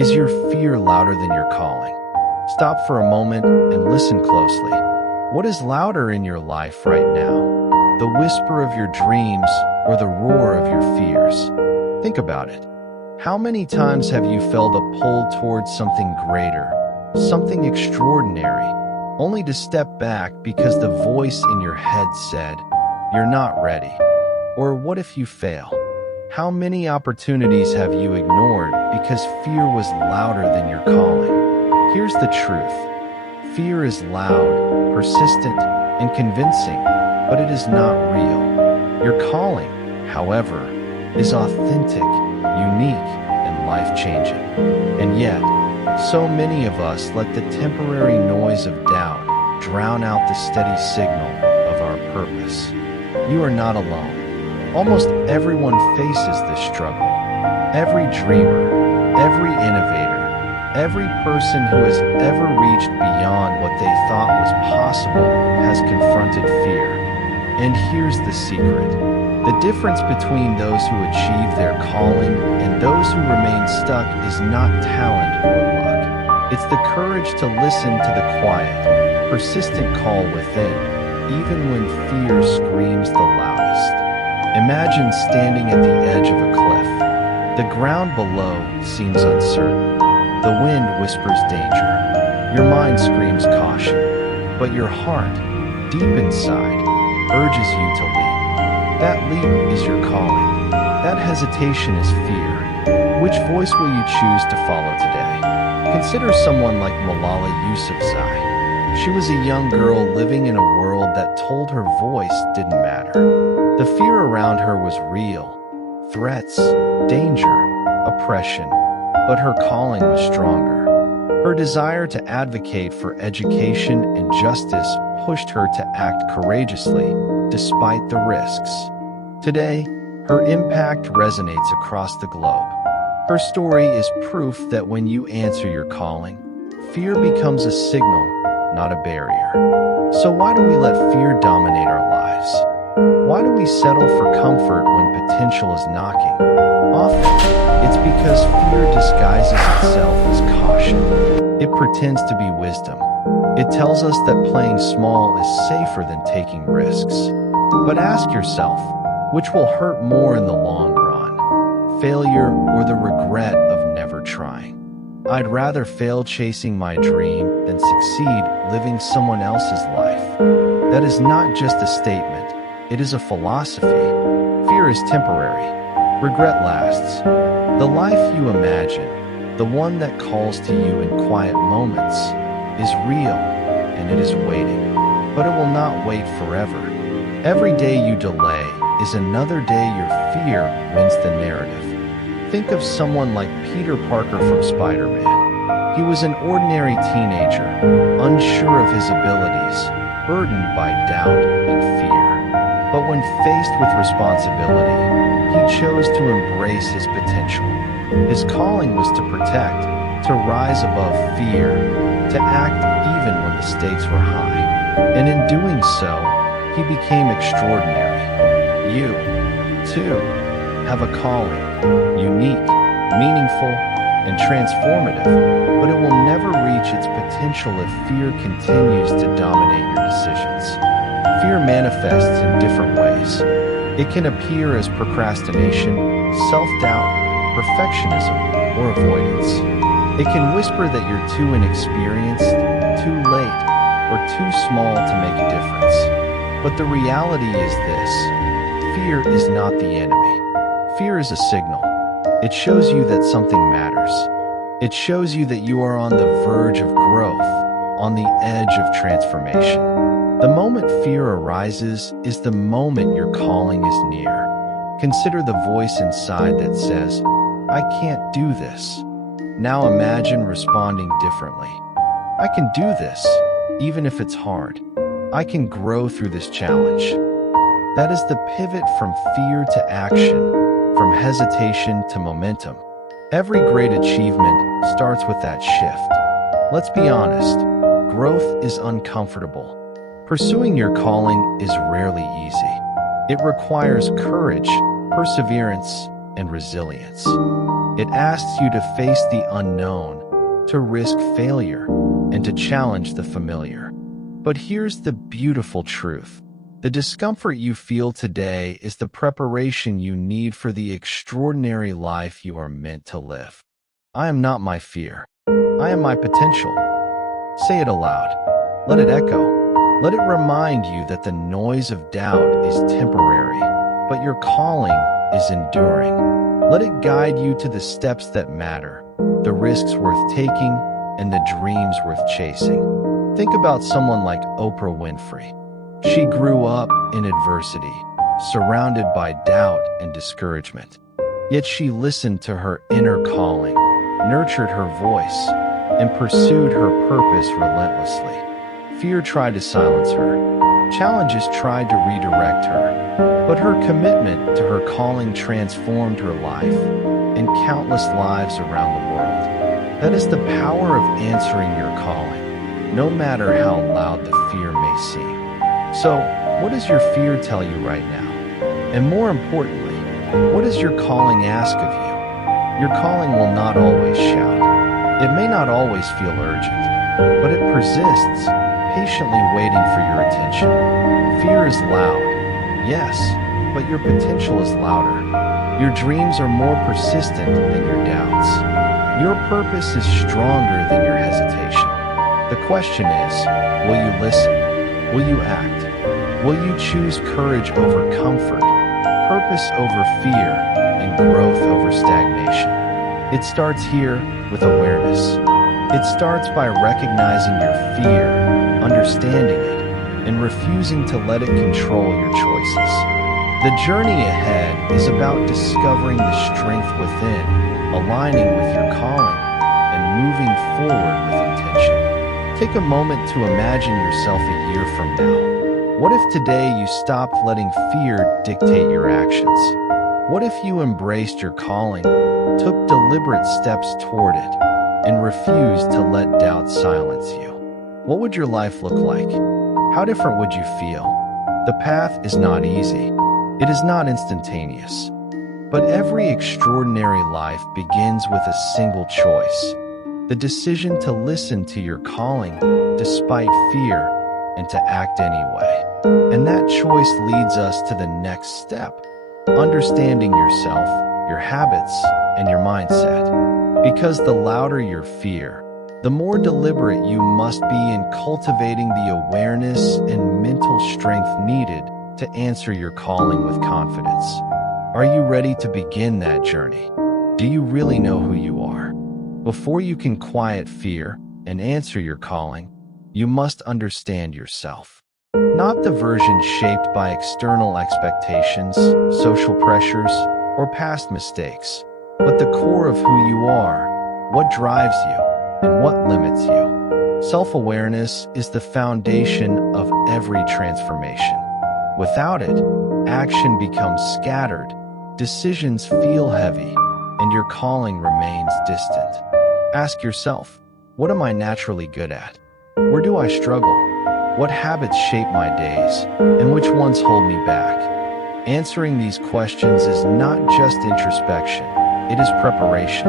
Is your fear louder than your calling? Stop for a moment and listen closely. What is louder in your life right now? The whisper of your dreams or the roar of your fears? Think about it. How many times have you felt a pull towards something greater, something extraordinary, only to step back because the voice in your head said, "You're not ready"? Or what if you fail? How many opportunities have you ignored because fear was louder than your calling? Here's the truth. Fear is loud, persistent, and convincing, but it is not real. Your calling, however, is authentic, unique, and life-changing. And yet, so many of us let the temporary noise of doubt drown out the steady signal of our purpose. You are not alone. Almost everyone faces this struggle. Every dreamer, every innovator, every person who has ever reached beyond what they thought was possible has confronted fear. And here's the secret. The difference between those who achieve their calling and those who remain stuck is not talent or luck. It's the courage to listen to the quiet, persistent call within, even when fear screams the loudest. Imagine standing at the edge of a cliff. The ground below seems uncertain. The wind whispers danger. Your mind screams caution, but your heart, deep inside, urges you to leap. That leap is your calling. That hesitation is fear. Which voice will you choose to follow today? Consider someone like Malala Yousafzai. She was a young girl living in a world that told her voice didn't matter. The fear around her was real. Threats, danger, oppression. But her calling was stronger. Her desire to advocate for education and justice pushed her to act courageously, despite the risks. Today, her impact resonates across the globe. Her story is proof that when you answer your calling, fear becomes a signal, not a barrier. So why do we let fear dominate our lives? Why do we settle for comfort when potential is knocking? Often, it's because fear disguises itself as caution. It pretends to be wisdom. It tells us that playing small is safer than taking risks. But ask yourself, which will hurt more in the long run? Failure or the regret of never trying? I'd rather fail chasing my dream than succeed living someone else's life. That is not just a statement, it is a philosophy. Fear is temporary. Regret lasts. The life you imagine, the one that calls to you in quiet moments, is real and it is waiting. But it will not wait forever. Every day you delay is another day your fear wins the narrative. Think of someone like Peter Parker from Spider-Man. He was an ordinary teenager, unsure of his abilities, burdened by doubt and fear. But when faced with responsibility, he chose to embrace his potential. His calling was to protect, to rise above fear, to act even when the stakes were high. And in doing so, he became extraordinary. You, too, have a calling, unique, meaningful, and transformative, but it will never reach its potential if fear continues to dominate your decisions. Fear manifests in different ways. It can appear as procrastination, self-doubt, perfectionism, or avoidance. It can whisper that you're too inexperienced, too late, or too small to make a difference. But the reality is this: fear is not the enemy. Fear is a signal. It shows you that something matters. It shows you that you are on the verge of growth, on the edge of transformation. The moment fear arises is the moment your calling is near. Consider the voice inside that says, "I can't do this." Now imagine responding differently. "I can do this, even if it's hard. I can grow through this challenge." That is the pivot from fear to action, from hesitation to momentum. Every great achievement starts with that shift. Let's be honest, growth is uncomfortable. Pursuing your calling is rarely easy. It requires courage, perseverance, and resilience. It asks you to face the unknown, to risk failure, and to challenge the familiar. But here's the beautiful truth. The discomfort you feel today is the preparation you need for the extraordinary life you are meant to live. I am not my fear. I am my potential. Say it aloud. Let it echo. Let it remind you that the noise of doubt is temporary, but your calling is enduring. Let it guide you to the steps that matter, the risks worth taking, and the dreams worth chasing. Think about someone like Oprah Winfrey. She grew up in adversity, surrounded by doubt and discouragement. Yet she listened to her inner calling, nurtured her voice, and pursued her purpose relentlessly. Fear tried to silence her. Challenges tried to redirect her. But her commitment to her calling transformed her life and countless lives around the world. That is the power of answering your calling, no matter how loud the fear may seem. So, what does your fear tell you right now? And more importantly, what does your calling ask of you? Your calling will not always shout. It may not always feel urgent, but it persists, patiently waiting for your attention. Fear is loud, yes, but your potential is louder. Your dreams are more persistent than your doubts. Your purpose is stronger than your hesitation. The question is, will you listen? Will you act? Will you choose courage over comfort, purpose over fear, and growth over stagnation? It starts here with awareness. It starts by recognizing your fear, understanding it, and refusing to let it control your choices. The journey ahead is about discovering the strength within, aligning with your calling, and moving forward with intention. Take a moment to imagine yourself a year from now. What if today you stopped letting fear dictate your actions? What if you embraced your calling, took deliberate steps toward it, and refused to let doubt silence you? What would your life look like? How different would you feel? The path is not easy. It is not instantaneous. But every extraordinary life begins with a single choice. The decision to listen to your calling despite fear and to act anyway. And that choice leads us to the next step, understanding yourself, your habits, and your mindset. Because the louder your fear, the more deliberate you must be in cultivating the awareness and mental strength needed to answer your calling with confidence. Are you ready to begin that journey? Do you really know who you are? Before you can quiet fear and answer your calling, you must understand yourself. Not the version shaped by external expectations, social pressures, or past mistakes, but the core of who you are, what drives you, and what limits you. Self-awareness is the foundation of every transformation. Without it, action becomes scattered, decisions feel heavy, and your calling remains distant. Ask yourself, what am I naturally good at? Where do I struggle? What habits shape my days, and which ones hold me back? Answering these questions is not just introspection, it is preparation.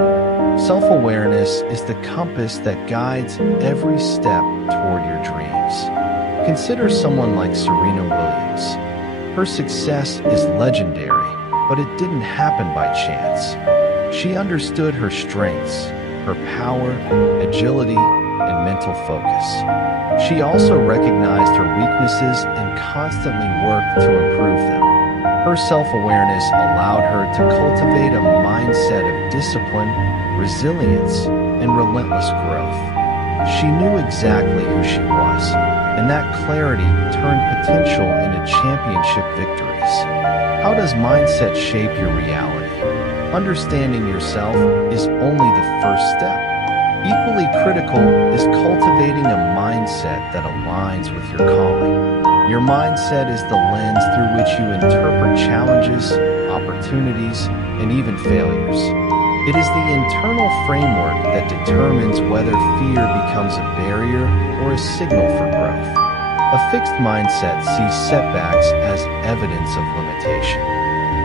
Self-awareness is the compass that guides every step toward your dreams. Consider someone like Serena Williams. Her success is legendary, but it didn't happen by chance. She understood her strengths, her power, agility, and mental focus. She also recognized her weaknesses and constantly worked to improve them. Her self-awareness allowed her to cultivate a mindset of discipline, resilience, and relentless growth. She knew exactly who she was, and that clarity turned potential into championship victories. How does mindset shape your reality? Understanding yourself is only the first step. Equally critical is cultivating a mindset that aligns with your calling. Your mindset is the lens through which you interpret challenges, opportunities, and even failures. It is the internal framework that determines whether fear becomes a barrier or a signal for growth. A fixed mindset sees setbacks as evidence of limitation.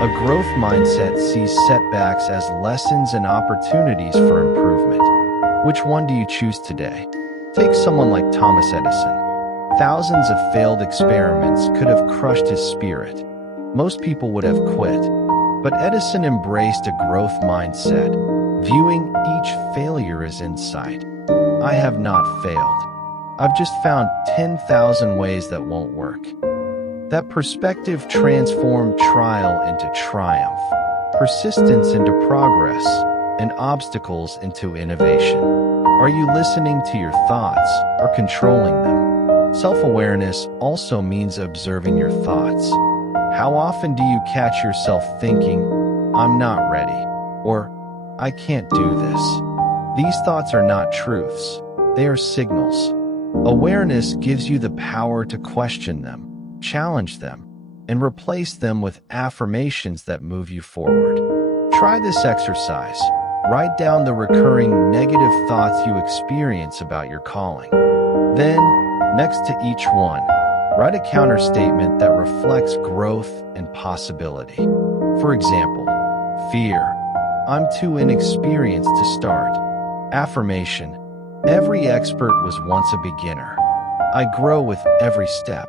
A growth mindset sees setbacks as lessons and opportunities for improvement. Which one do you choose today? Take someone like Thomas Edison. Thousands of failed experiments could have crushed his spirit. Most people would have quit. But Edison embraced a growth mindset, viewing each failure as insight. I have not failed. I've just found 10,000 ways that won't work. That perspective transformed trial into triumph, persistence into progress, and obstacles into innovation. Are you listening to your thoughts or controlling them? Self-awareness also means observing your thoughts. How often do you catch yourself thinking, "I'm not ready," or "I can't do this"? These thoughts are not truths. They are signals. Awareness gives you the power to question them, challenge them, and replace them with affirmations that move you forward. Try this exercise. Write down the recurring negative thoughts you experience about your calling. Then, next to each one, write a counterstatement that reflects growth and possibility. For example, fear. I'm too inexperienced to start. Affirmation. Every expert was once a beginner. I grow with every step.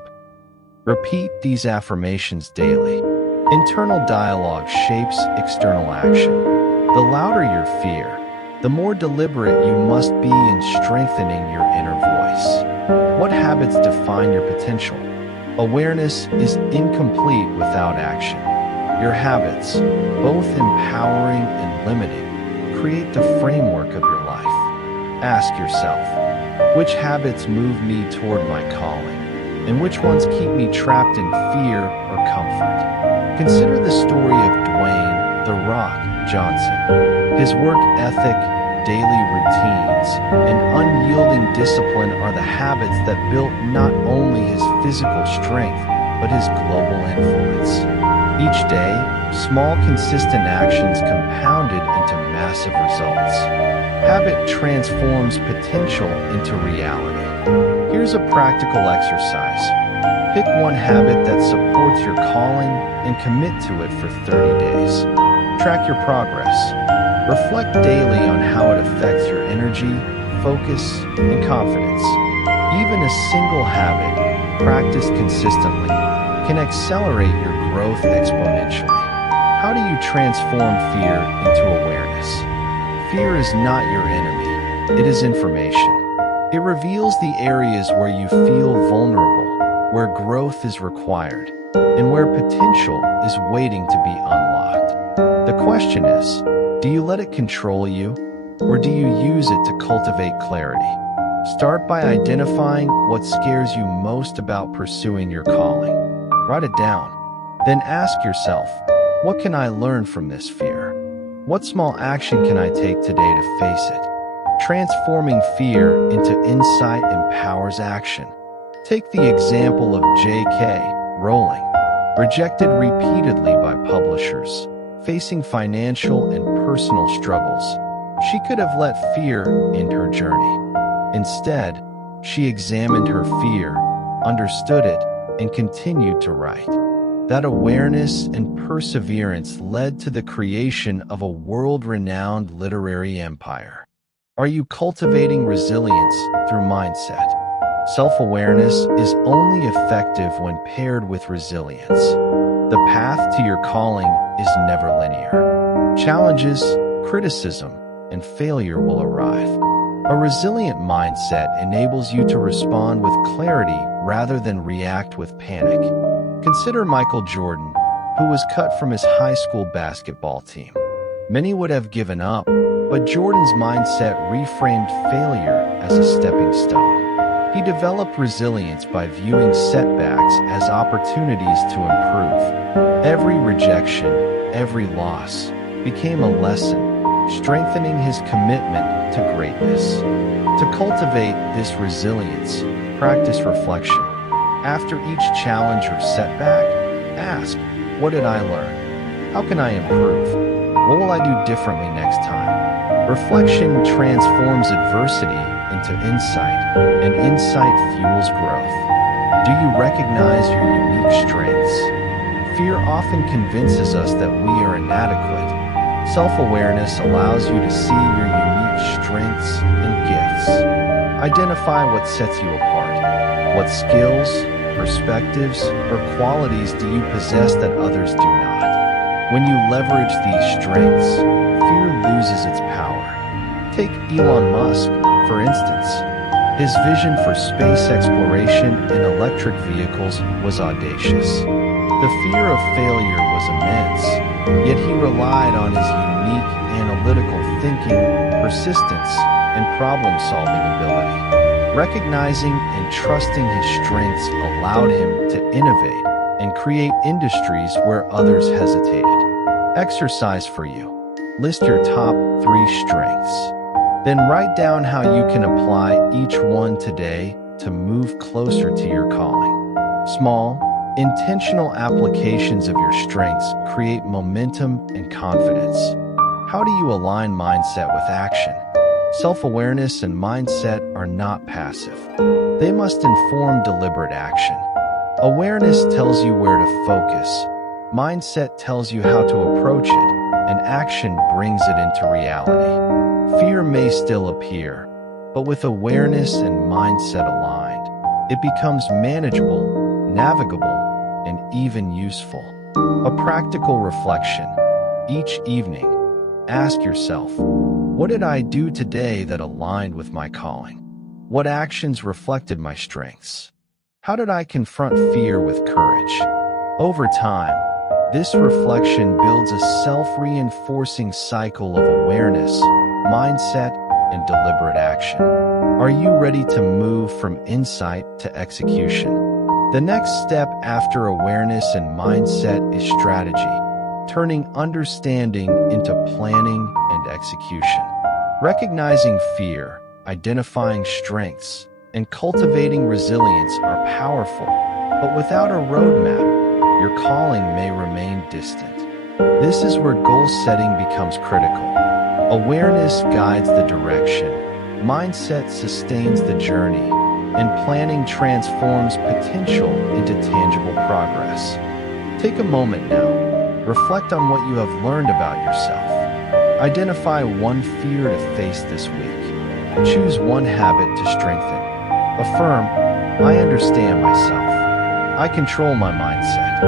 Repeat these affirmations daily. Internal dialogue shapes external action. The louder your fear, the more deliberate you must be in strengthening your inner voice. What habits define your potential? Awareness is incomplete without action. Your habits, both empowering and limiting, create the framework of your life. Ask yourself, which habits move me toward my calling, and which ones keep me trapped in fear or comfort? Consider the story of Dwayne "The Rock" Johnson. His work ethic, daily routines, and unyielding discipline are the habits that built not only his physical strength, but his global influence. Each day, small consistent actions compounded into massive results. Habit transforms potential into reality. Here's a practical exercise. Pick one habit that supports your calling and commit to it for 30 days. Track your progress. Reflect daily on how it affects your energy, focus, and confidence. Even a single habit, practiced consistently, can accelerate your growth exponentially. How do you transform fear into awareness? Fear is not your enemy. It is information. It reveals the areas where you feel vulnerable, where growth is required, and where potential is waiting to be unlocked. The question is, do you let it control you, or do you use it to cultivate clarity? Start by identifying what scares you most about pursuing your calling. Write it down. Then ask yourself, what can I learn from this fear? What small action can I take today to face it? Transforming fear into insight empowers action. Take the example of J.K. Rowling, rejected repeatedly by publishers, facing financial and personal struggles. She could have let fear end her journey. Instead, she examined her fear, understood it, and continued to write. That awareness and perseverance led to the creation of a world-renowned literary empire. Are you cultivating resilience through mindset? Self-awareness is only effective when paired with resilience. The path to your calling is never linear. Challenges, criticism, and failure will arrive. A resilient mindset enables you to respond with clarity rather than react with panic. Consider Michael Jordan, who was cut from his high school basketball team. Many would have given up, but Jordan's mindset reframed failure as a stepping stone. He developed resilience by viewing setbacks as opportunities to improve. Every rejection, every loss, became a lesson, strengthening his commitment to greatness. To cultivate this resilience, practice reflection. After each challenge or setback, ask, what did I learn? How can I improve? What will I do differently next time? Reflection transforms adversity into insight, and insight fuels growth. Do you recognize your unique strengths? Fear often convinces us that we are inadequate. Self-awareness allows you to see your unique strengths and gifts. Identify what sets you apart. What skills, perspectives, or qualities do you possess that others do not? When you leverage these strengths, fear loses its power. Take Elon Musk, for instance. His vision for space exploration and electric vehicles was audacious. The fear of failure was immense, yet he relied on his unique analytical thinking, persistence, and problem-solving ability. Recognizing and trusting his strengths allowed him to innovate and create industries where others hesitated. Exercise for you. List your top 3 strengths. Then write down how you can apply each one today to move closer to your calling. Small, intentional applications of your strengths create momentum and confidence. How do you align mindset with action? Self-awareness and mindset are not passive. They must inform deliberate action. Awareness tells you where to focus. Mindset tells you how to approach it, and action brings it into reality. Fear may still appear, but with awareness and mindset aligned, it becomes manageable, navigable, and even useful. A practical reflection. Each evening, ask yourself, what did I do today that aligned with my calling? What actions reflected my strengths? How did I confront fear with courage? Over time, this reflection builds a self-reinforcing cycle of awareness, mindset, and deliberate action. Are you ready to move from insight to execution? The next step after awareness and mindset is strategy, turning understanding into planning and execution. Recognizing fear, identifying strengths, and cultivating resilience are powerful, but without a roadmap, your calling may remain distant. This is where goal setting becomes critical. Awareness guides the direction, mindset sustains the journey, and planning transforms potential into tangible progress. Take a moment now. Reflect on what you have learned about yourself. Identify one fear to face this week. Choose one habit to strengthen. Affirm, I understand myself. I control my mindset.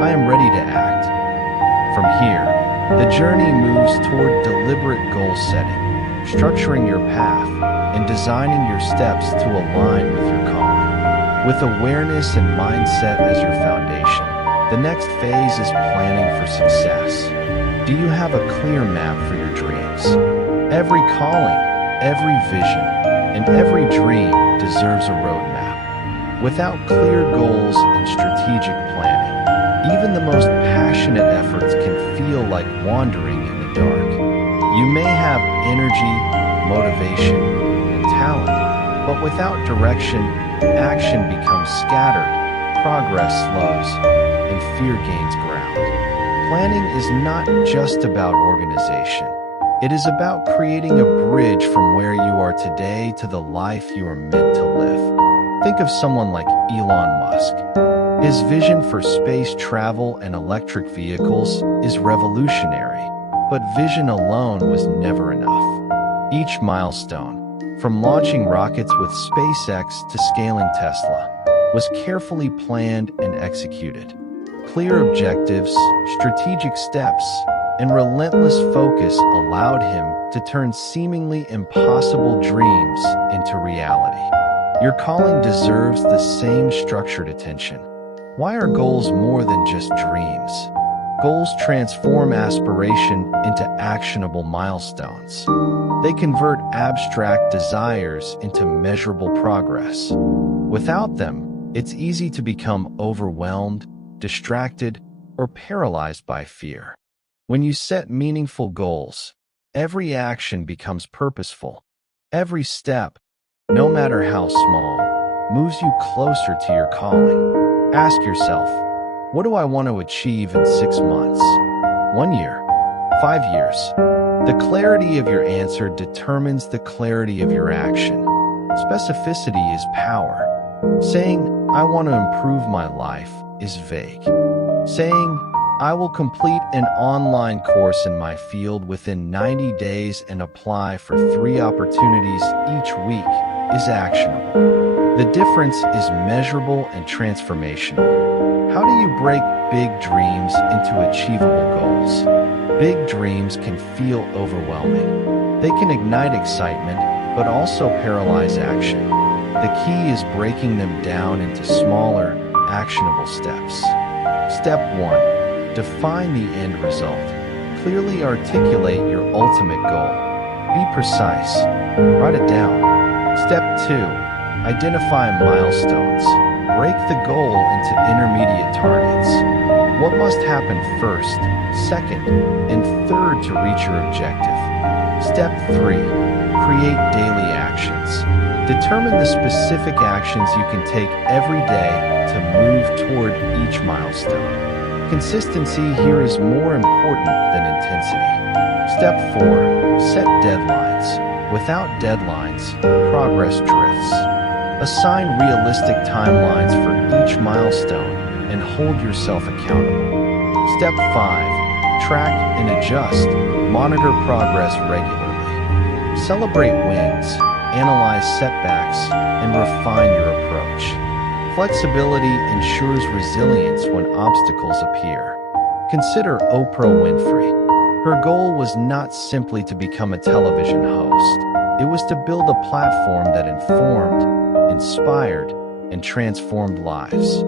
I am ready to act. From here, the journey moves toward deliberate goal setting, structuring your path, and designing your steps to align with your calling. With awareness and mindset as your foundation, the next phase is planning for success. Do you have a clear map for your dreams? Every calling, every vision, and every dream deserves a roadmap. Without clear goals and strategic planning, even the most passionate efforts can feel like wandering in the dark. You may have energy, motivation, and talent, but without direction, action becomes scattered, progress slows, and fear gains ground. Planning is not just about organization. It is about creating a bridge from where you are today to the life you are meant to live. Think of someone like Elon Musk. His vision for space travel and electric vehicles is revolutionary, but vision alone was never enough. Each milestone, from launching rockets with SpaceX to scaling Tesla, was carefully planned and executed. Clear objectives, strategic steps, and relentless focus allowed him to turn seemingly impossible dreams into reality. Your calling deserves the same structured attention. Why are goals more than just dreams? Goals transform aspiration into actionable milestones. They convert abstract desires into measurable progress. Without them, it's easy to become overwhelmed, distracted, or paralyzed by fear. When you set meaningful goals, every action becomes purposeful. Every step, no matter how small, moves you closer to your calling. Ask yourself, what do I want to achieve in 6 months, 1 year, 5 years? The clarity of your answer determines the clarity of your action. Specificity is power. Saying, I want to improve my life, is vague. saying, "I will complete an online course in my field within 90 days and apply for 3 opportunities each week," is actionable. The difference is measurable and transformational. How do you break big dreams into achievable goals? Big dreams can feel overwhelming. They can ignite excitement, but also paralyze action. The key is breaking them down into smaller, actionable steps. Step 1. Define the end result. Clearly articulate your ultimate goal. Be precise. Write it down. Step 2. Identify milestones. Break the goal into intermediate targets. What must happen first, second, and third to reach your objective? Step 3. Create daily actions. Determine the specific actions you can take every day to move toward each milestone. Consistency here is more important than intensity. Step 4. Set deadlines. Without deadlines, progress drifts. Assign realistic timelines for each milestone and hold yourself accountable. Step 5. Track and adjust. Monitor progress regularly. Celebrate wins, analyze setbacks, and refine your approach. Flexibility ensures resilience when obstacles appear. Consider Oprah Winfrey. Her goal was not simply to become a television host. It was to build a platform that informed, inspired, and transformed lives.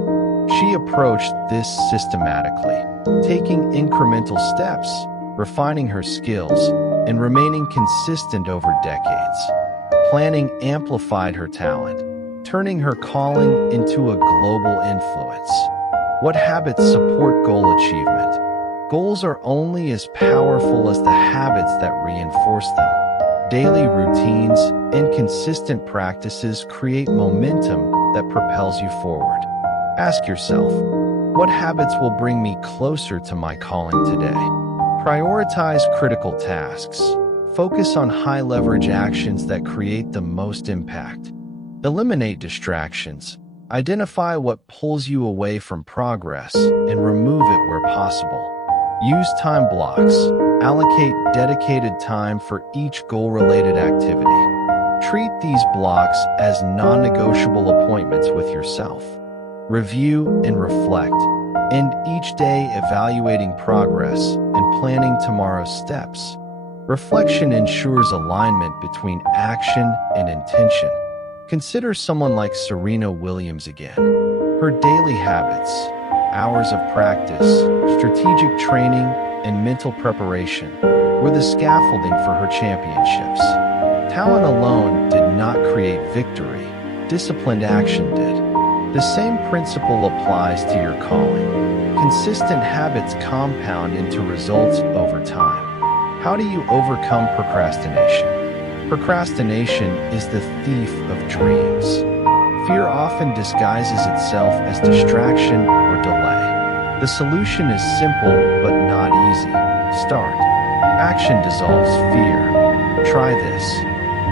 She approached this systematically, taking incremental steps, refining her skills, and remaining consistent over decades. Planning amplified her talent, turning her calling into a global influence. What habits support goal achievement? Goals are only as powerful as the habits that reinforce them. Daily routines and consistent practices create momentum that propels you forward. Ask yourself, what habits will bring me closer to my calling today? Prioritize critical tasks. Focus on high-leverage actions that create the most impact. Eliminate distractions. Identify what pulls you away from progress and remove it where possible. Use time blocks. Allocate dedicated time for each goal-related activity. Treat these blocks as non-negotiable appointments with yourself. Review and reflect. End each day evaluating progress and planning tomorrow's steps. Reflection ensures alignment between action and intention. Consider someone like Serena Williams again. Her daily habits, hours of practice, strategic training, and mental preparation were the scaffolding for her championships. Talent alone did not create victory. Disciplined action did. The same principle applies to your calling. Consistent habits compound into results over time. How do you overcome procrastination? Procrastination is the thief of dreams. Fear often disguises itself as distraction or delay. The solution is simple but not easy. Start. Action dissolves fear. Try this.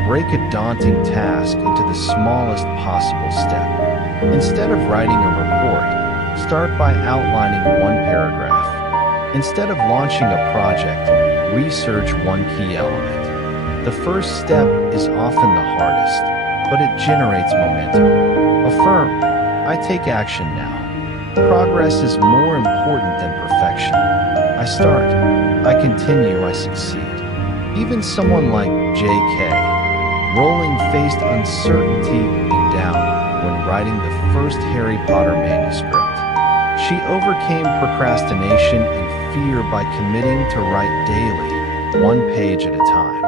Break a daunting task into the smallest possible step. Instead of writing a report, start by outlining one paragraph. Instead of launching a project, research one key element. The first step is often the hardest, but it generates momentum. Affirm, I take action now. Progress is more important than perfection. I start, I continue, I succeed. Even someone like J.K. Rowling faced uncertainty and doubt when writing the first Harry Potter manuscript. She overcame procrastination and fear by committing to write daily, one page at a time.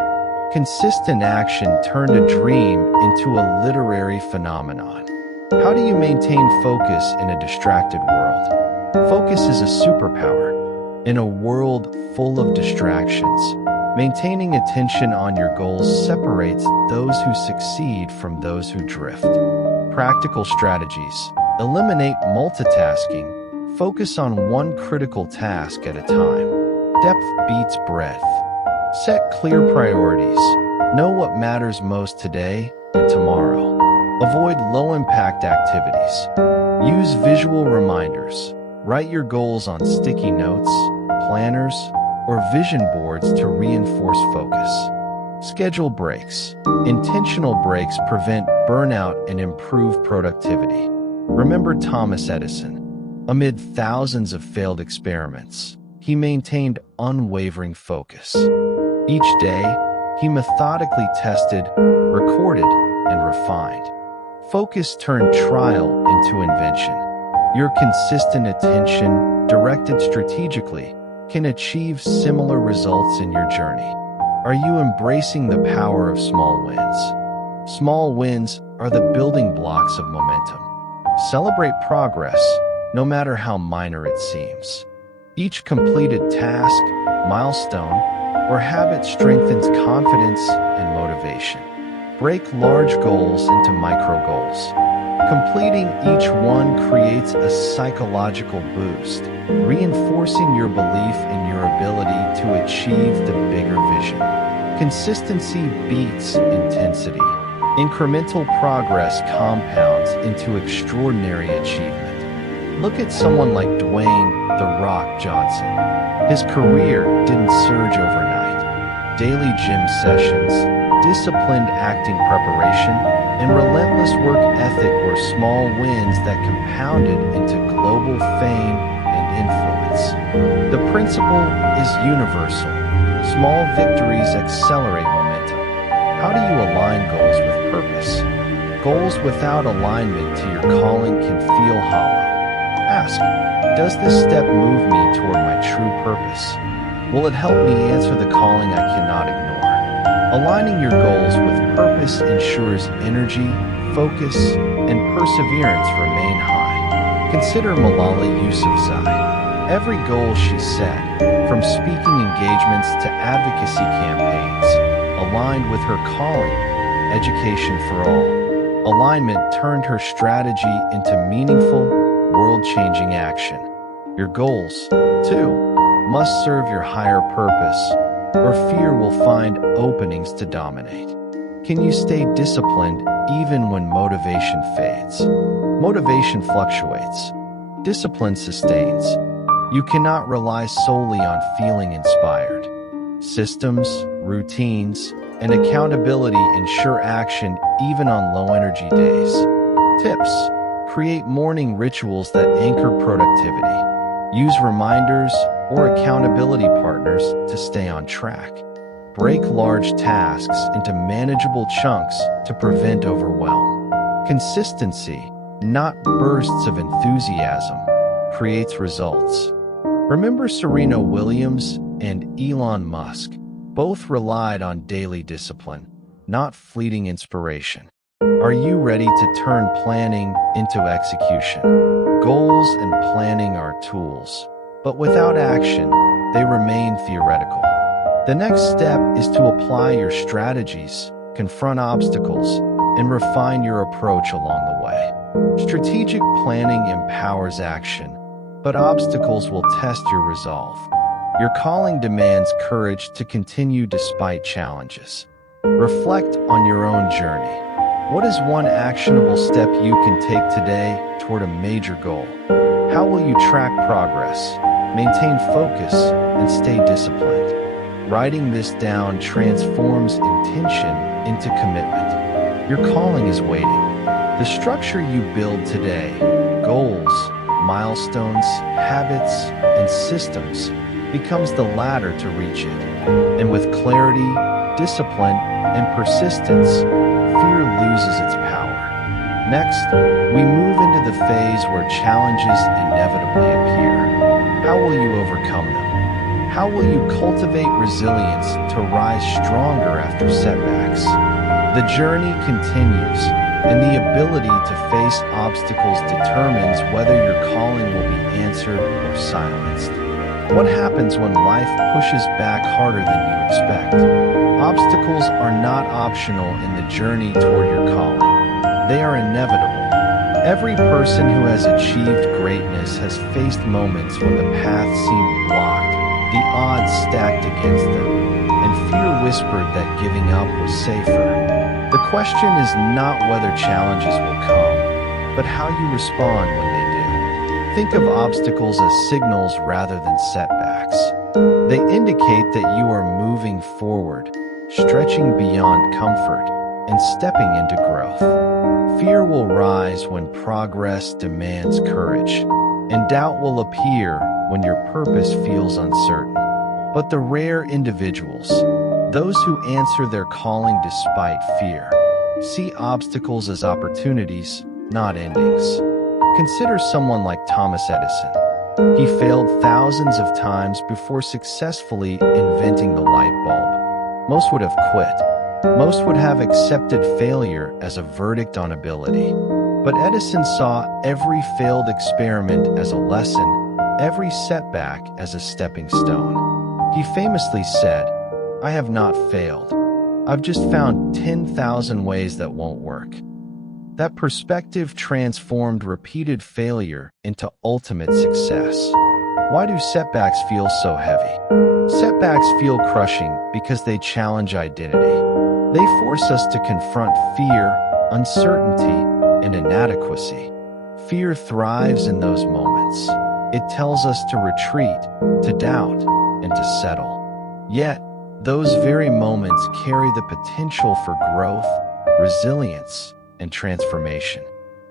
Consistent action turned a dream into a literary phenomenon. How do you maintain focus in a distracted world? Focus is a superpower. In a world full of distractions, maintaining attention on your goals separates those who succeed from those who drift. Practical strategies. Eliminate multitasking. Focus on one critical task at a time. Depth beats breadth. Set clear priorities. Know what matters most today and tomorrow. Avoid low-impact activities. Use visual reminders. Write your goals on sticky notes, planners, or vision boards to reinforce focus. Schedule breaks. Intentional breaks prevent burnout and improve productivity. Remember Thomas Edison. Amid thousands of failed experiments, he maintained unwavering focus. Each day, he methodically tested, recorded, and refined. Focus turned trial into invention. Your consistent attention, directed strategically, can achieve similar results in your journey. Are you embracing the power of small wins? Small wins are the building blocks of momentum. Celebrate progress, no matter how minor it seems. Each completed task, milestone, or habit strengthens confidence and motivation. Break large goals into micro goals. Completing each one creates a psychological boost, reinforcing your belief in your ability to achieve the bigger vision. Consistency beats intensity. Incremental progress compounds into extraordinary achievement. Look at someone like Dwayne "The Rock" Johnson. His career didn't surge overnight. Daily gym sessions, disciplined acting preparation, and relentless work ethic were small wins that compounded into global fame and influence. The principle is universal. Small victories accelerate momentum. How do you align goals with purpose? Goals without alignment to your calling can feel hollow. Ask, does this step move me toward my true purpose? Will it help me answer the calling I cannot ignore? Aligning your goals with purpose ensures energy, focus, and perseverance remain high. Consider Malala Yousafzai. Every goal she set, from speaking engagements to advocacy campaigns, aligned with her calling, education for all. Alignment turned her strategy into meaningful, world-changing action. Your goals, too, must serve your higher purpose, or fear will find openings to dominate. Can you stay disciplined even when motivation fades? Motivation fluctuates. Discipline sustains. You cannot rely solely on feeling inspired. Systems, routines, and accountability ensure action even on low-energy days. Tips: create morning rituals that anchor productivity. Use reminders or accountability partners to stay on track. Break large tasks into manageable chunks to prevent overwhelm. Consistency, not bursts of enthusiasm, creates results. Remember Serena Williams and Elon Musk. Both relied on daily discipline, not fleeting inspiration. Are you ready to turn planning into execution? Goals and planning are tools, but without action, they remain theoretical. The next step is to apply your strategies, confront obstacles, and refine your approach along the way. Strategic planning empowers action, but obstacles will test your resolve. Your calling demands courage to continue despite challenges. Reflect on your own journey. What is one actionable step you can take today toward a major goal? How will you track progress, maintain focus, and stay disciplined? Writing this down transforms intention into commitment. Your calling is waiting. The structure you build today, goals, milestones, habits, and systems, becomes the ladder to reach it. And with clarity, discipline, and persistence, fear loses its power. Next, we move into the phase where challenges inevitably appear. How will you overcome them? How will you cultivate resilience to rise stronger after setbacks? The journey continues, and the ability to face obstacles determines whether your calling will be answered or silenced. What happens when life pushes back harder than you expect? Obstacles are not optional in the journey toward your calling. They are inevitable. Every person who has achieved greatness has faced moments when the path seemed blocked, the odds stacked against them, and fear whispered that giving up was safer. The question is not whether challenges will come, but how you respond when they do. Think of obstacles as signals rather than setbacks. They indicate that you are moving forward, stretching beyond comfort, and stepping into growth. Fear will rise when progress demands courage, and doubt will appear when your purpose feels uncertain. But the rare individuals, those who answer their calling despite fear, see obstacles as opportunities, not endings. Consider someone like Thomas Edison. He failed thousands of times before successfully inventing the light bulb. Most would have quit. Most would have accepted failure as a verdict on ability. But Edison saw every failed experiment as a lesson, every setback as a stepping stone. He famously said, "I have not failed. I've just found 10,000 ways that won't work." That perspective transformed repeated failure into ultimate success. Why do setbacks feel so heavy? Setbacks feel crushing because they challenge identity. They force us to confront fear, uncertainty, and inadequacy. Fear thrives in those moments. It tells us to retreat, to doubt, and to settle. Yet, those very moments carry the potential for growth, resilience, and transformation.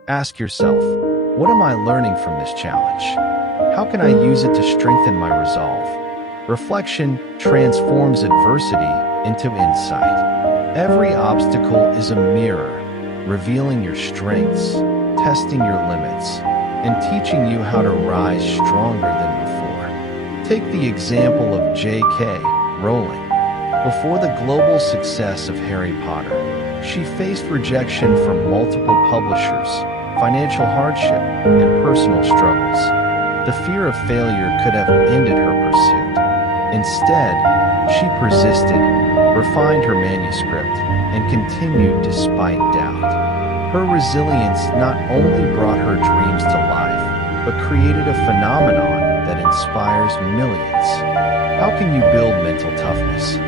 Ask yourself, what am I learning from this challenge? How can I use it to strengthen my resolve? Reflection transforms adversity into insight. Every obstacle is a mirror, revealing your strengths, testing your limits, and teaching you how to rise stronger than before. Take the example of J.K. Rowling. Before the global success of Harry Potter, she faced rejection from multiple publishers, financial hardship, and personal struggles. The fear of failure could have ended her pursuit. Instead, she persisted, refined her manuscript, and continued despite doubt. Her resilience not only brought her dreams to life, but created a phenomenon that inspires millions. How can you build mental toughness?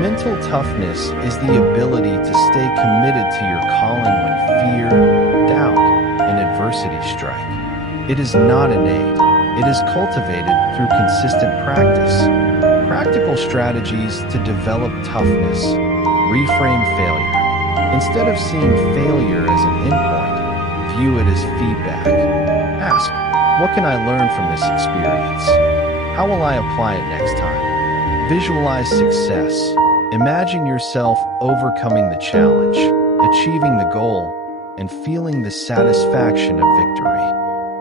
Mental toughness is the ability to stay committed to your calling when fear, doubt, and adversity strike. It is not innate. It is cultivated through consistent practice. Practical strategies to develop toughness. Reframe failure. Instead of seeing failure as an endpoint, view it as feedback. Ask, what can I learn from this experience? How will I apply it next time? Visualize success. Imagine yourself overcoming the challenge, achieving the goal, and feeling the satisfaction of victory.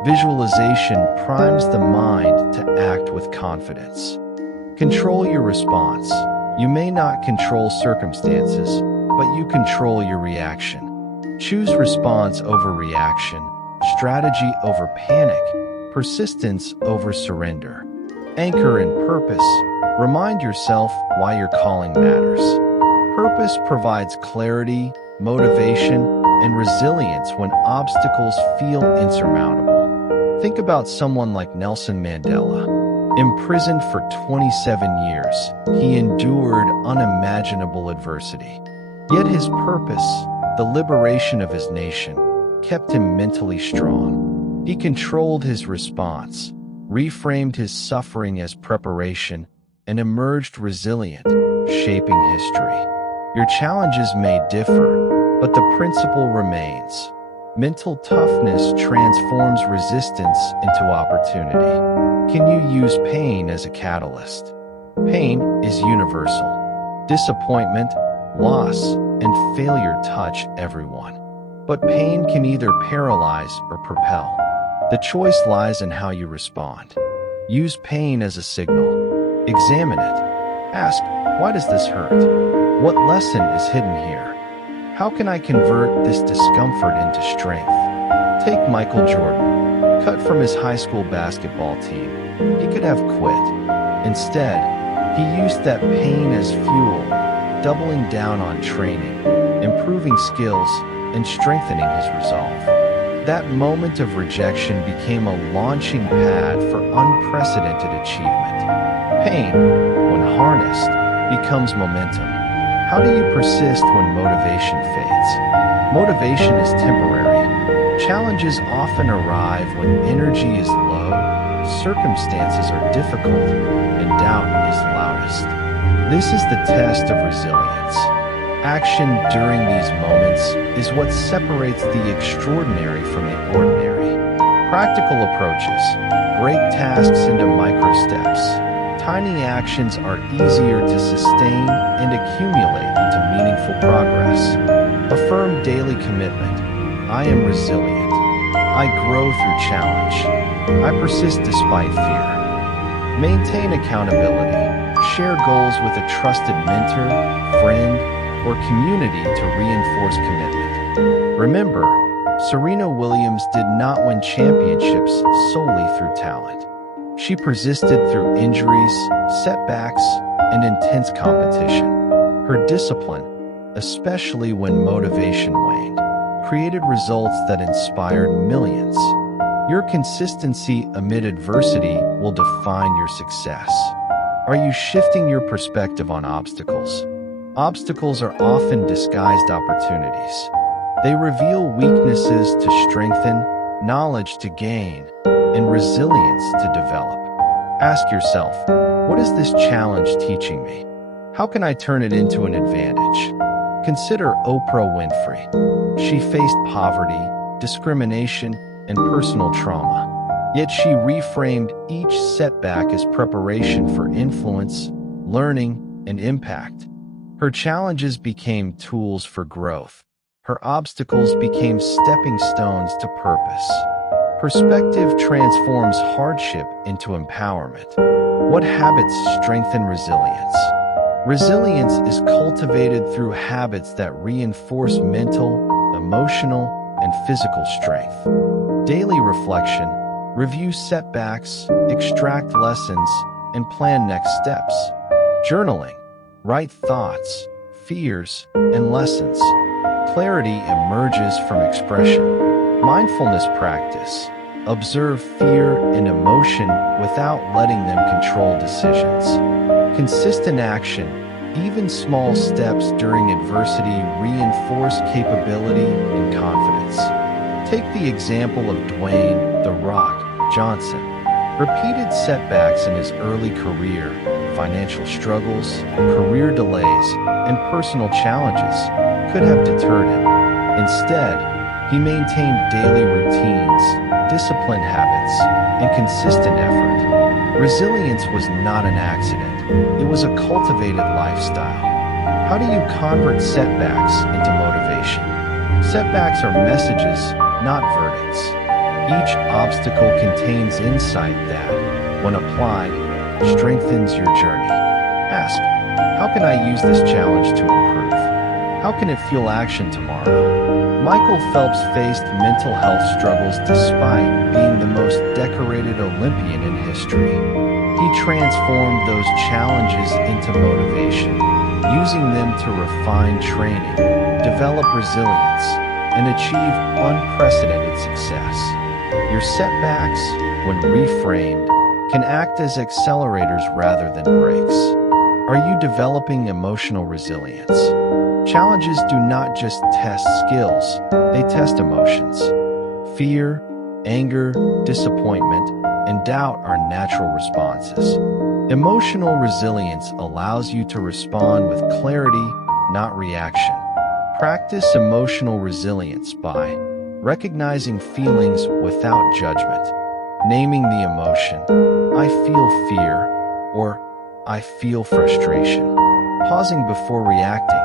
Visualization primes the mind to act with confidence. Control your response. You may not control circumstances, but you control your reaction. Choose response over reaction, strategy over panic, persistence over surrender. Anchor in purpose. Remind yourself why your calling matters. Purpose provides clarity, motivation, and resilience when obstacles feel insurmountable. Think about someone like Nelson Mandela. Imprisoned for 27 years, he endured unimaginable adversity. Yet his purpose, the liberation of his nation, kept him mentally strong. He controlled his response, reframed his suffering as preparation, and emerged resilient, shaping history. Your challenges may differ, but the principle remains. Mental toughness transforms resistance into opportunity. Can you use pain as a catalyst? Pain is universal. Disappointment, loss, and failure touch everyone. But pain can either paralyze or propel. The choice lies in how you respond. Use pain as a signal. Examine it. Ask, why does this hurt? What lesson is hidden here? How can I convert this discomfort into strength? Take Michael Jordan. Cut from his high school basketball team, he could have quit. Instead, he used that pain as fuel, doubling down on training, improving skills, and strengthening his resolve. That moment of rejection became a launching pad for unprecedented achievement. Pain, when harnessed, becomes momentum. How do you persist when motivation fades? Motivation is temporary. Challenges often arrive when energy is low, circumstances are difficult, and doubt is loudest. This is the test of resilience. Action during these moments is what separates the extraordinary from the ordinary. Practical approaches. Break tasks into micro steps. Tiny actions are easier to sustain and accumulate into meaningful progress. Affirm daily commitment. I am resilient. I grow through challenge. I persist despite fear. Maintain accountability. Share goals with a trusted mentor, friend, or community to reinforce commitment. Remember, Serena Williams did not win championships solely through talent. She persisted through injuries, setbacks, and intense competition. Her discipline, especially when motivation waned, created results that inspired millions. Your consistency amid adversity will define your success. Are you shifting your perspective on obstacles? Obstacles are often disguised opportunities. They reveal weaknesses to strengthen, knowledge to gain, and resilience to develop. Ask yourself, what is this challenge teaching me? How can I turn it into an advantage? Consider Oprah Winfrey. She faced poverty, discrimination, and personal trauma. Yet she reframed each setback as preparation for influence, learning, and impact. Her challenges became tools for growth. Her obstacles became stepping stones to purpose. Perspective transforms hardship into empowerment. What habits strengthen resilience? Resilience is cultivated through habits that reinforce mental, emotional, and physical strength. Daily reflection, review setbacks, extract lessons, and plan next steps. Journaling, write thoughts, fears, and lessons. Clarity emerges from expression. Mindfulness practice, observe fear and emotion without letting them control decisions. Consistent action, even small steps during adversity reinforce capability and confidence. Take the example of Dwayne "The Rock" Johnson. Repeated setbacks in his early career, financial struggles, career delays, and personal challenges could have deterred him. Instead, he maintained daily routines, disciplined habits, and consistent effort. Resilience was not an accident. It was a cultivated lifestyle. How do you convert setbacks into motivation? Setbacks are messages, not verdicts. Each obstacle contains insight that, when applied, strengthens your journey. Ask, how can I use this challenge to improve? How can it fuel action tomorrow? Michael Phelps faced mental health struggles despite being the most decorated Olympian in history. He transformed those challenges into motivation, using them to refine training, develop resilience, and achieve unprecedented success. Your setbacks, when reframed, can act as accelerators rather than brakes. Are you developing emotional resilience? Challenges do not just test skills, they test emotions. Fear, anger, disappointment, and doubt are natural responses. Emotional resilience allows you to respond with clarity, not reaction. Practice emotional resilience by recognizing feelings without judgment, naming the emotion, I feel fear, or I feel frustration, pausing before reacting,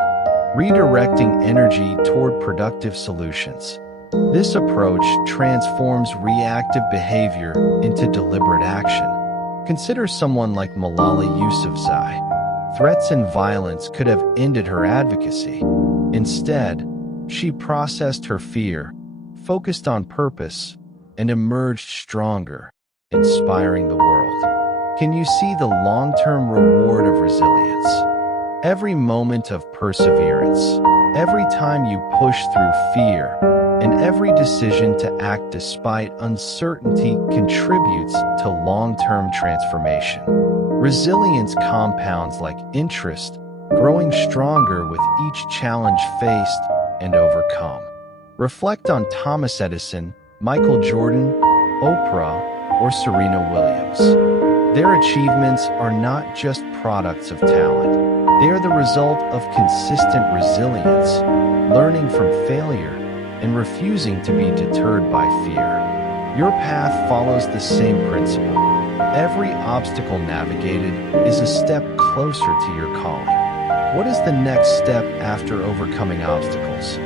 redirecting energy toward productive solutions. This approach transforms reactive behavior into deliberate action. Consider someone like Malala Yousafzai. Threats and violence could have ended her advocacy. Instead, she processed her fear, focused on purpose, and emerged stronger, inspiring the world. Can you see the long-term reward of resilience? Every moment of perseverance, every time you push through fear, and every decision to act despite uncertainty contributes to long-term transformation. Resilience compounds like interest, growing stronger with each challenge faced and overcome. Reflect on Thomas Edison, Michael Jordan, Oprah, or Serena Williams. Their achievements are not just products of talent. They are the result of consistent resilience, learning from failure, and refusing to be deterred by fear. Your path follows the same principle. Every obstacle navigated is a step closer to your calling. What is the next step after overcoming obstacles?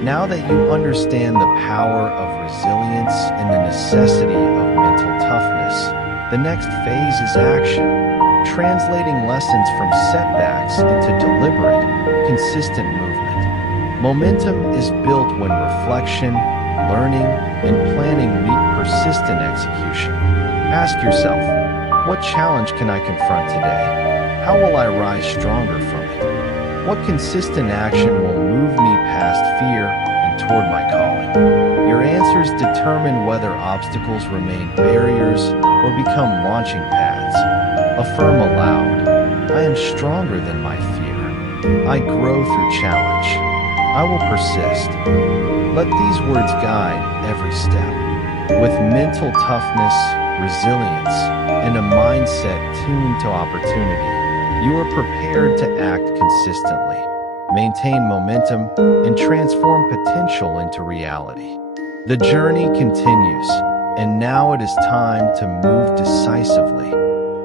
Now that you understand the power of resilience and the necessity of mental toughness, the next phase is action, translating lessons from setbacks into deliberate, consistent movement. Momentum is built when reflection, learning, and planning meet persistent execution. Ask yourself, what challenge can I confront today? How will I rise stronger from it? What consistent action will move me past fear and toward my calling? Your answers determine whether obstacles remain barriers or become launching pads. Affirm aloud, I am stronger than my fear. I grow through challenge. I will persist. Let these words guide every step. With mental toughness, resilience, and a mindset tuned to opportunity, you are prepared to act consistently, maintain momentum, and transform potential into reality. The journey continues, and now it is time to move decisively,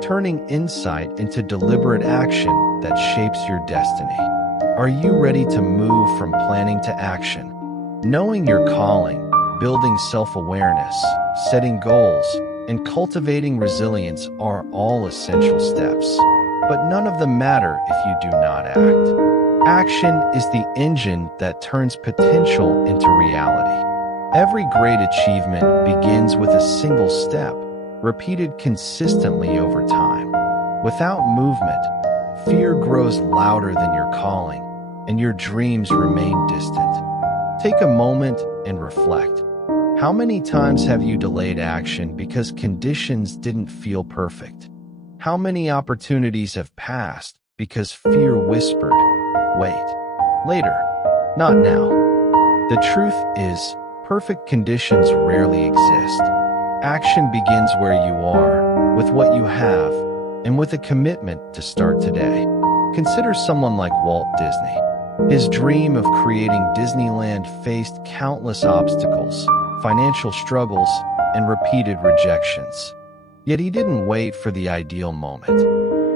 turning insight into deliberate action that shapes your destiny. Are you ready to move from planning to action? Knowing your calling, building self-awareness, setting goals, and cultivating resilience are all essential steps. But none of them matter if you do not act. Action is the engine that turns potential into reality. Every great achievement begins with a single step, repeated consistently over time. Without movement, fear grows louder than your calling, and your dreams remain distant. Take a moment and reflect. How many times have you delayed action because conditions didn't feel perfect? How many opportunities have passed because fear whispered, wait, later, not now? The truth is, perfect conditions rarely exist. Action begins where you are, with what you have, and with a commitment to start today. Consider someone like Walt Disney. His dream of creating Disneyland faced countless obstacles, financial struggles, and repeated rejections. Yet he didn't wait for the ideal moment.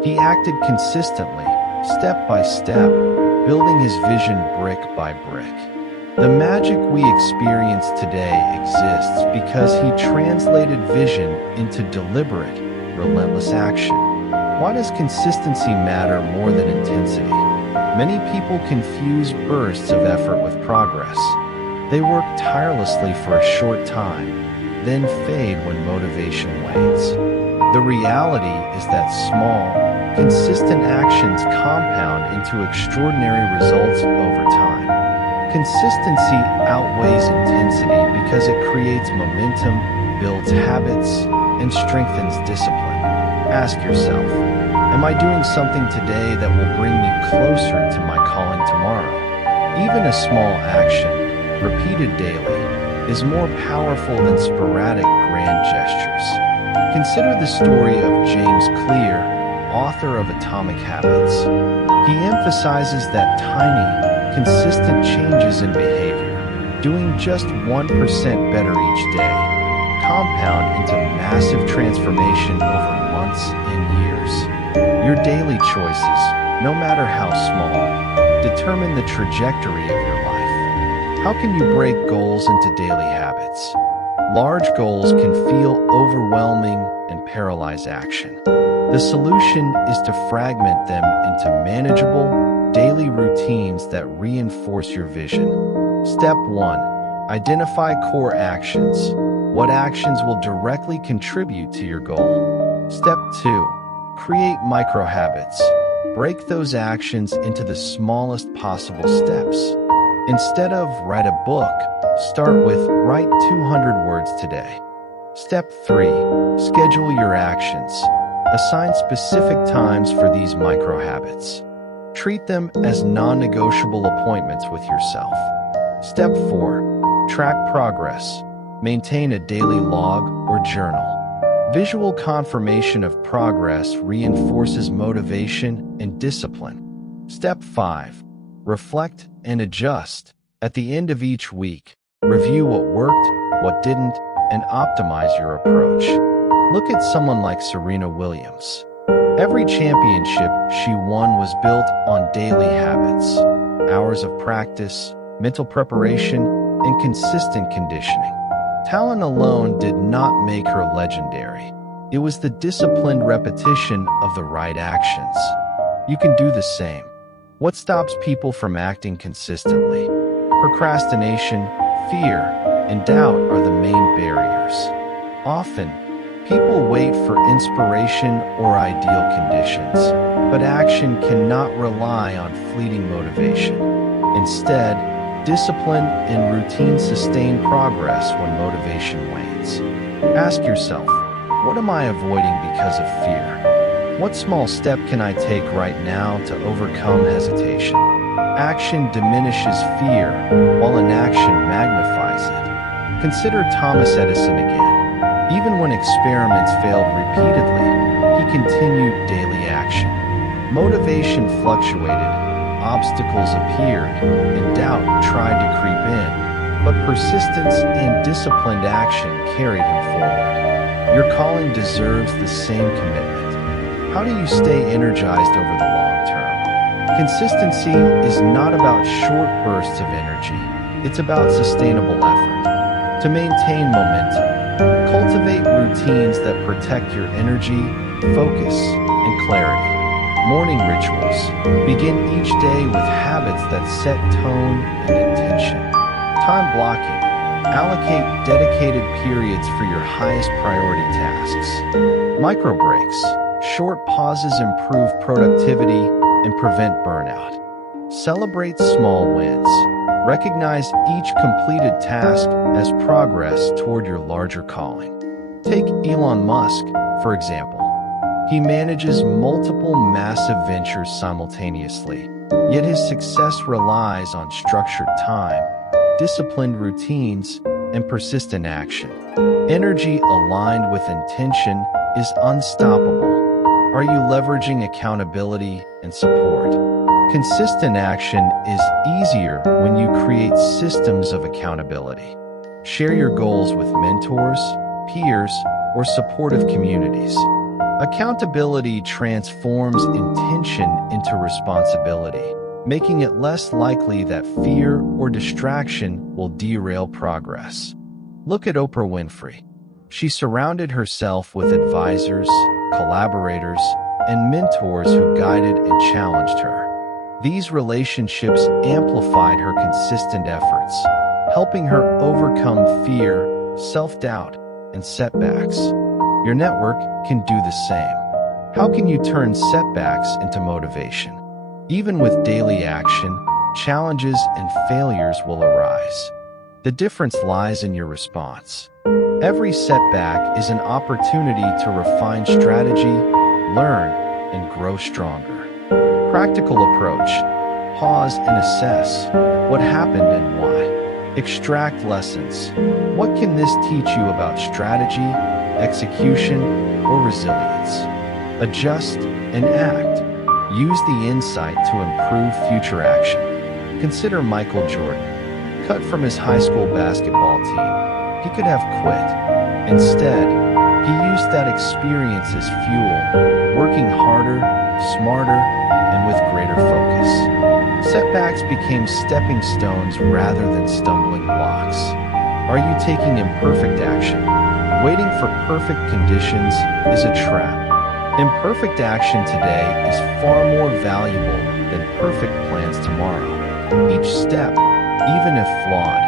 He acted consistently, step by step, building his vision brick by brick. The magic we experience today exists because he translated vision into deliberate, relentless action. Why does consistency matter more than intensity? Many people confuse bursts of effort with progress. They work tirelessly for a short time, then fade when motivation wanes. The reality is that small, consistent actions compound into extraordinary results over time. Consistency outweighs intensity because it creates momentum, builds habits, and strengthens discipline. Ask yourself, am I doing something today that will bring me closer to my calling tomorrow? Even a small action, repeated daily, is more powerful than sporadic grand gestures. Consider the story of James Clear, author of Atomic Habits. He emphasizes that tiny, consistent changes in behavior, doing just 1% better each day, compound into massive transformation over months and years. Your daily choices, no matter how small, determine the trajectory of your life. How can you break goals into daily habits? Large goals can feel overwhelming and paralyze action. The solution is to fragment them into manageable, daily routines that reinforce your vision. Step 1. Identify core actions. What actions will directly contribute to your goal? Step 2. Create micro-habits. Break those actions into the smallest possible steps. Instead of write a book, start with write 200 words today. Step 3. Schedule your actions. Assign specific times for these micro-habits. Treat them as non-negotiable appointments with yourself. Step 4. Track progress. Maintain a daily log or journal. Visual confirmation of progress reinforces motivation and discipline. Step 5. Reflect and adjust. At the end of each week, review what worked, what didn't, and optimize your approach. Look at someone like Serena Williams. Every championship she won was built on daily habits, hours of practice, mental preparation, and consistent conditioning. Talent alone did not make her legendary. It was the disciplined repetition of the right actions. You can do the same. What stops people from acting consistently? Procrastination, fear, and doubt are the main barriers. Often, people wait for inspiration or ideal conditions, but action cannot rely on fleeting motivation. Instead, discipline and routine sustain progress when motivation wanes. Ask yourself, what am I avoiding because of fear? What small step can I take right now to overcome hesitation? Action diminishes fear, while inaction magnifies it. Consider Thomas Edison again. Even when experiments failed repeatedly, he continued daily action. Motivation fluctuated, obstacles appeared, and doubt tried to creep in, but persistence and disciplined action carried him forward. Your calling deserves the same commitment. How do you stay energized over the long term? Consistency is not about short bursts of energy. It's about sustainable effort. To maintain momentum, cultivate routines that protect your energy, focus, and clarity. Morning rituals. Begin each day with habits that set tone and intention. Time blocking. Allocate dedicated periods for your highest priority tasks. Micro breaks. Short pauses improve productivity and prevent burnout. Celebrate small wins. Recognize each completed task as progress toward your larger calling. Take Elon Musk, for example. He manages multiple massive ventures simultaneously, yet his success relies on structured time, disciplined routines, and persistent action. Energy aligned with intention is unstoppable. Are you leveraging accountability and support? Consistent action is easier when you create systems of accountability. Share your goals with mentors, peers, or supportive communities. Accountability transforms intention into responsibility, making it less likely that fear or distraction will derail progress. Look at Oprah Winfrey. She surrounded herself with advisors, collaborators, and mentors who guided and challenged her. These relationships amplified her consistent efforts, helping her overcome fear, self-doubt, and setbacks. Your network can do the same. How can you turn setbacks into motivation? Even with daily action, challenges and failures will arise. The difference lies in your response. Every setback is an opportunity to refine strategy, learn, and grow stronger. Practical approach. Pause and assess what happened and why. Extract lessons. What can this teach you about strategy, execution, or resilience? Adjust and act. Use the insight to improve future action. Consider Michael Jordan. Cut from his high school basketball team, he could have quit. Instead, he used that experience as fuel, working harder, smarter, and with greater focus. Setbacks became stepping stones rather than stumbling blocks. Are you taking imperfect action? Waiting for perfect conditions is a trap. Imperfect action today is far more valuable than perfect plans tomorrow. Each step, even if flawed,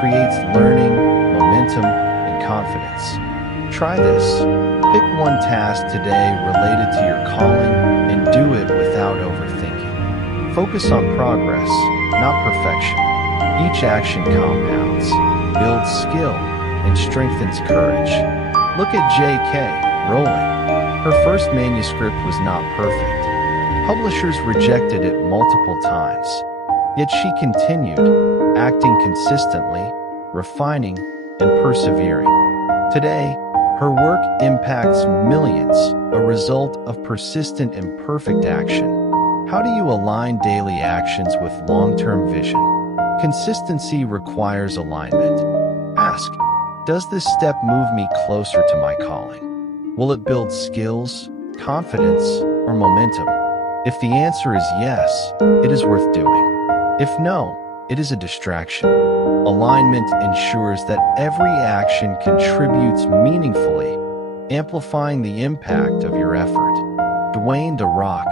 creates learning, momentum, and confidence. Try this. Pick one task today related to your calling and do it without overthinking. Focus on progress, not perfection. Each action compounds, builds skill, and strengthens courage. Look at J.K. Rowling. Her first manuscript was not perfect. Publishers rejected it multiple times. Yet she continued, acting consistently, refining, and persevering. Today, her work impacts millions, a result of persistent and perfect action. How do you align daily actions with long-term vision? Consistency requires alignment. Ask, does this step move me closer to my calling? Will it build skills, confidence, or momentum? If the answer is yes, it is worth doing. If no, it is a distraction. Alignment ensures that every action contributes meaningfully, amplifying the impact of your effort. Dwayne "The Rock"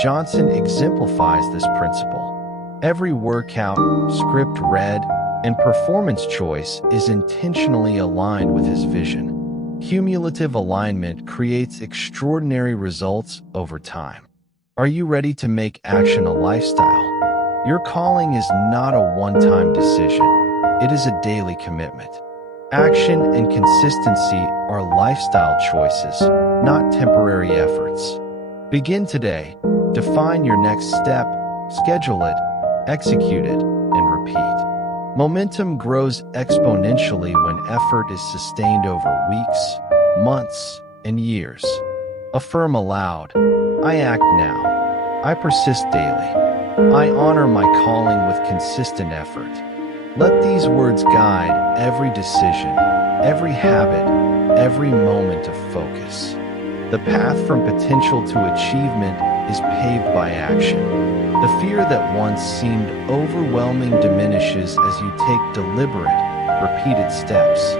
Johnson exemplifies this principle. Every workout, script read, and performance choice is intentionally aligned with his vision. Cumulative alignment creates extraordinary results over time. Are you ready to make action a lifestyle? Your calling is not a one-time decision. It is a daily commitment. Action and consistency are lifestyle choices, not temporary efforts. Begin today. Define your next step, schedule it, execute it, and repeat. Momentum grows exponentially when effort is sustained over weeks, months, and years. Affirm aloud, I act now. I persist daily. I honor my calling with consistent effort. Let these words guide every decision, every habit, every moment of focus. The path from potential to achievement is paved by action. The fear that once seemed overwhelming diminishes as you take deliberate, repeated steps.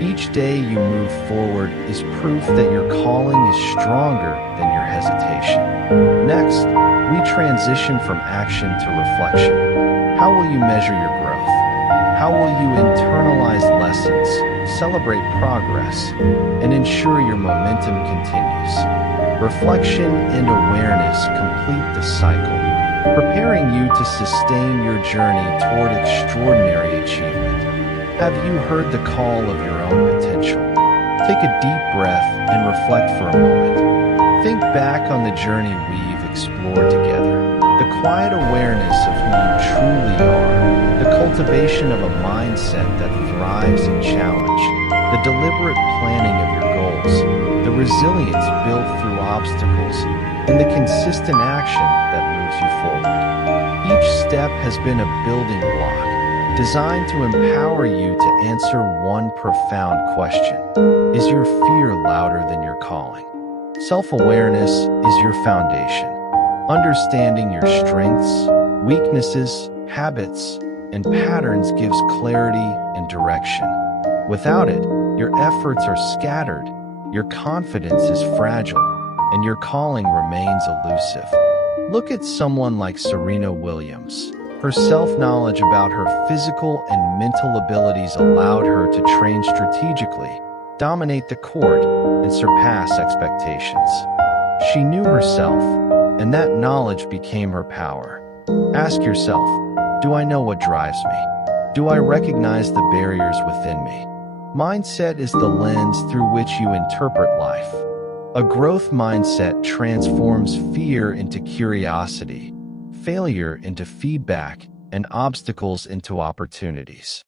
Each day you move forward is proof that your calling is stronger than your hesitation. Next, we transition from action to reflection. How will you measure your growth? How will you internalize lessons, celebrate progress, and ensure your momentum continues? Reflection and awareness complete the cycle, preparing you to sustain your journey toward extraordinary achievement. Have you heard the call of your own potential? Take a deep breath and reflect for a moment. Think back on the journey we've explored together. The quiet awareness of who you truly are, the cultivation of a mindset that thrives in challenge, the deliberate planning of your goals, the resilience built through obstacles, and the consistent action that moves you forward. Each step has been a building block, designed to empower you to answer one profound question. Is your fear louder than your calling? Self-awareness is your foundation. Understanding your strengths, weaknesses, habits, and patterns gives clarity and direction. Without it, your efforts are scattered, your confidence is fragile, and your calling remains elusive. Look at someone like Serena Williams. Her self-knowledge about her physical and mental abilities allowed her to train strategically, dominate the court, and surpass expectations. She knew herself, and that knowledge became her power. Ask yourself, do I know what drives me? Do I recognize the barriers within me? Mindset is the lens through which you interpret life. A growth mindset transforms fear into curiosity, failure into feedback, and obstacles into opportunities.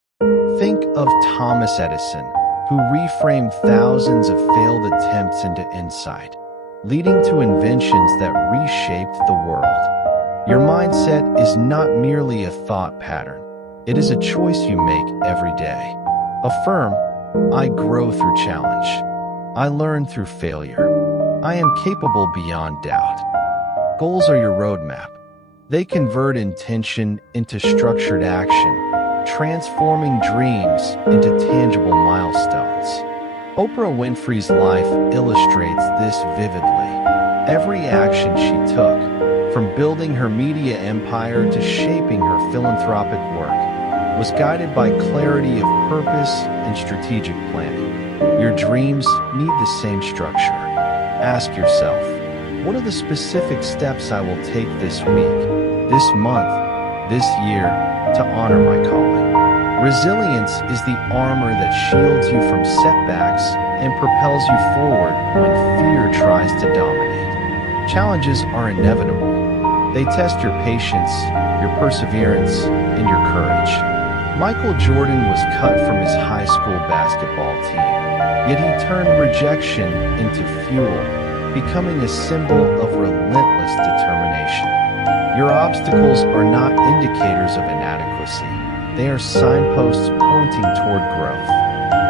Think of Thomas Edison, who reframed thousands of failed attempts into insight, leading to inventions that reshaped the world. Your mindset is not merely a thought pattern. It is a choice you make every day. Affirm, I grow through challenge. I learn through failure. I am capable beyond doubt. Goals are your roadmap. They convert intention into structured action, transforming dreams into tangible milestones. Oprah Winfrey's life illustrates this vividly. Every action she took, from building her media empire to shaping her philanthropic work, was guided by clarity of purpose and strategic planning. Your dreams need the same structure. Ask yourself, what are the specific steps I will take this week, this month, this year to honor my calling? Resilience is the armor that shields you from setbacks and propels you forward when fear tries to dominate. Challenges are inevitable. They test your patience, your perseverance, and your courage. Michael Jordan was cut from his high school basketball team, yet he turned rejection into fuel, becoming a symbol of relentless determination. Your obstacles are not indicators of inadequacy. They are signposts pointing toward growth.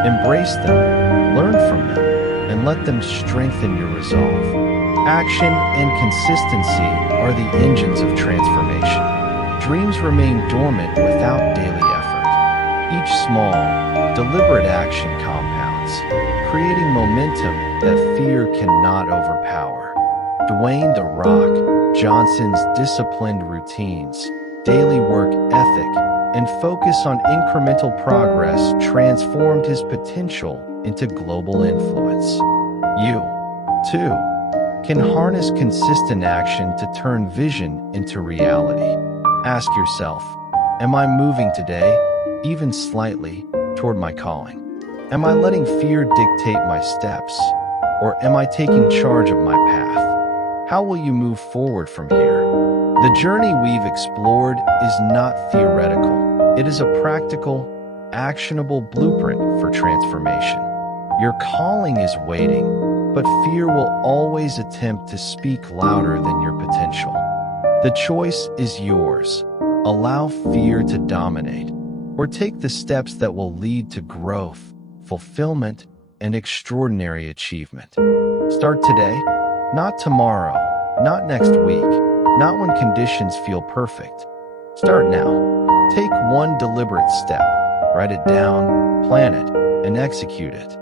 Embrace them, learn from them, and let them strengthen your resolve. Action and consistency are the engines of transformation. Dreams remain dormant without daily effort. Each small, deliberate action compounds, creating momentum that fear cannot overpower. Dwayne "The Rock" Johnson's disciplined routines, daily work ethic, and focus on incremental progress transformed his potential into global influence. You, too, can harness consistent action to turn vision into reality. Ask yourself, am I moving today, even slightly, toward my calling? Am I letting fear dictate my steps, or am I taking charge of my path? How will you move forward from here? The journey we've explored is not theoretical. It is a practical, actionable blueprint for transformation. Your calling is waiting, but fear will always attempt to speak louder than your potential. The choice is yours. Allow fear to dominate, or take the steps that will lead to growth, fulfillment, and extraordinary achievement. Start today, not tomorrow, not next week, not when conditions feel perfect. Start now. Take one deliberate step, write it down, plan it, and execute it.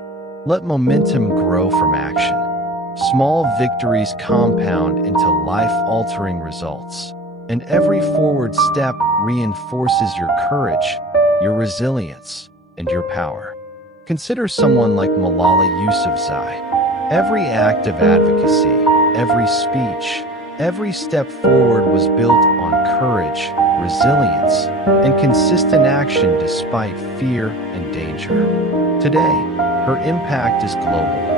Let momentum grow from action. Small victories compound into life-altering results, and every forward step reinforces your courage, your resilience, and your power. Consider someone like Malala Yousafzai. Every act of advocacy, every speech, every step forward was built on courage, resilience, and consistent action despite fear and danger. Today, her impact is global.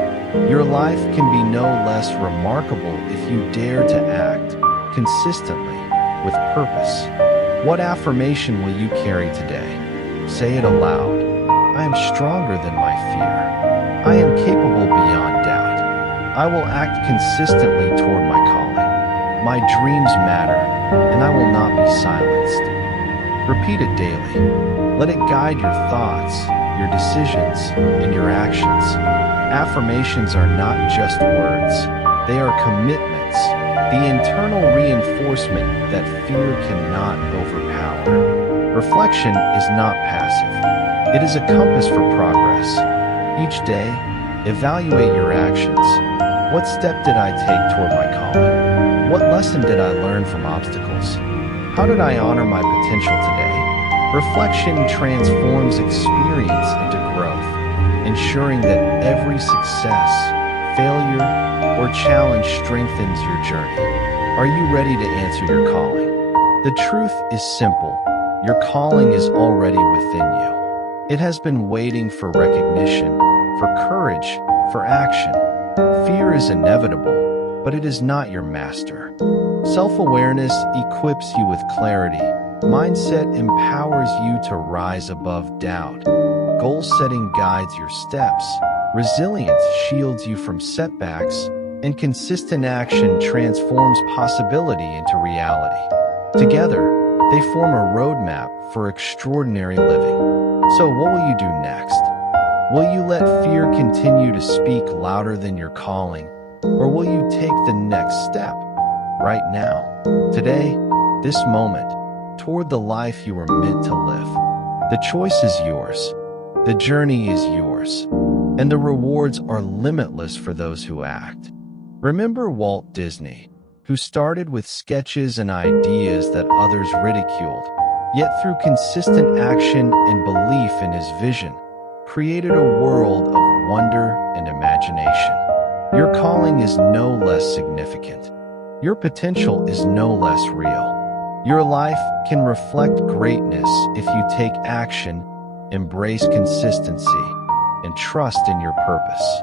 Your life can be no less remarkable if you dare to act consistently with purpose. What affirmation will you carry today? Say it aloud. I am stronger than my fear. I am capable beyond doubt. I will act consistently toward my calling. My dreams matter, and I will not be silenced. Repeat it daily. Let it guide your thoughts, your decisions, and your actions. Affirmations are not just words. They are commitments, the internal reinforcement that fear cannot overpower. Reflection is not passive. It is a compass for progress. Each day, evaluate your actions. What step did I take toward my calling? What lesson did I learn from obstacles? How did I honor my potential today? Reflection transforms experience into growth, ensuring that every success, failure, or challenge strengthens your journey. Are you ready to answer your calling? The truth is simple. Your calling is already within you. It has been waiting for recognition, for courage, for action. Fear is inevitable, but it is not your master. Self-awareness equips you with clarity. Mindset empowers you to rise above doubt. Goal setting guides your steps. Resilience shields you from setbacks. And consistent action transforms possibility into reality. Together, they form a roadmap for extraordinary living. So what will you do next? Will you let fear continue to speak louder than your calling? Or will you take the next step? Right now, today, this moment, toward the life you were meant to live. The choice is yours. The journey is yours. And the rewards are limitless for those who act. Remember Walt Disney, who started with sketches and ideas that others ridiculed, yet through consistent action and belief in his vision, created a world of wonder and imagination. Your calling is no less significant. Your potential is no less real. Your life can reflect greatness if you take action, embrace consistency, and trust in your purpose.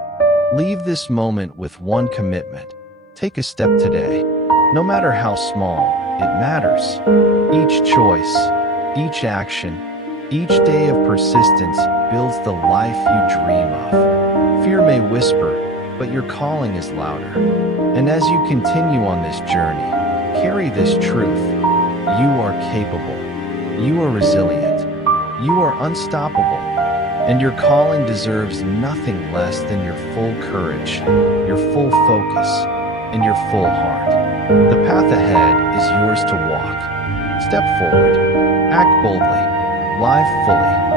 Leave this moment with one commitment. Take a step today. No matter how small, it matters. Each choice, each action, Each day of persistence builds the life you dream of. Fear may whisper, but your calling is louder. And as you continue on this journey, carry this truth. You are capable. You are resilient. You are unstoppable. And your calling deserves nothing less than your full courage, your full focus, and your full heart. The path ahead is yours to walk. Step forward. Act boldly. Live fully.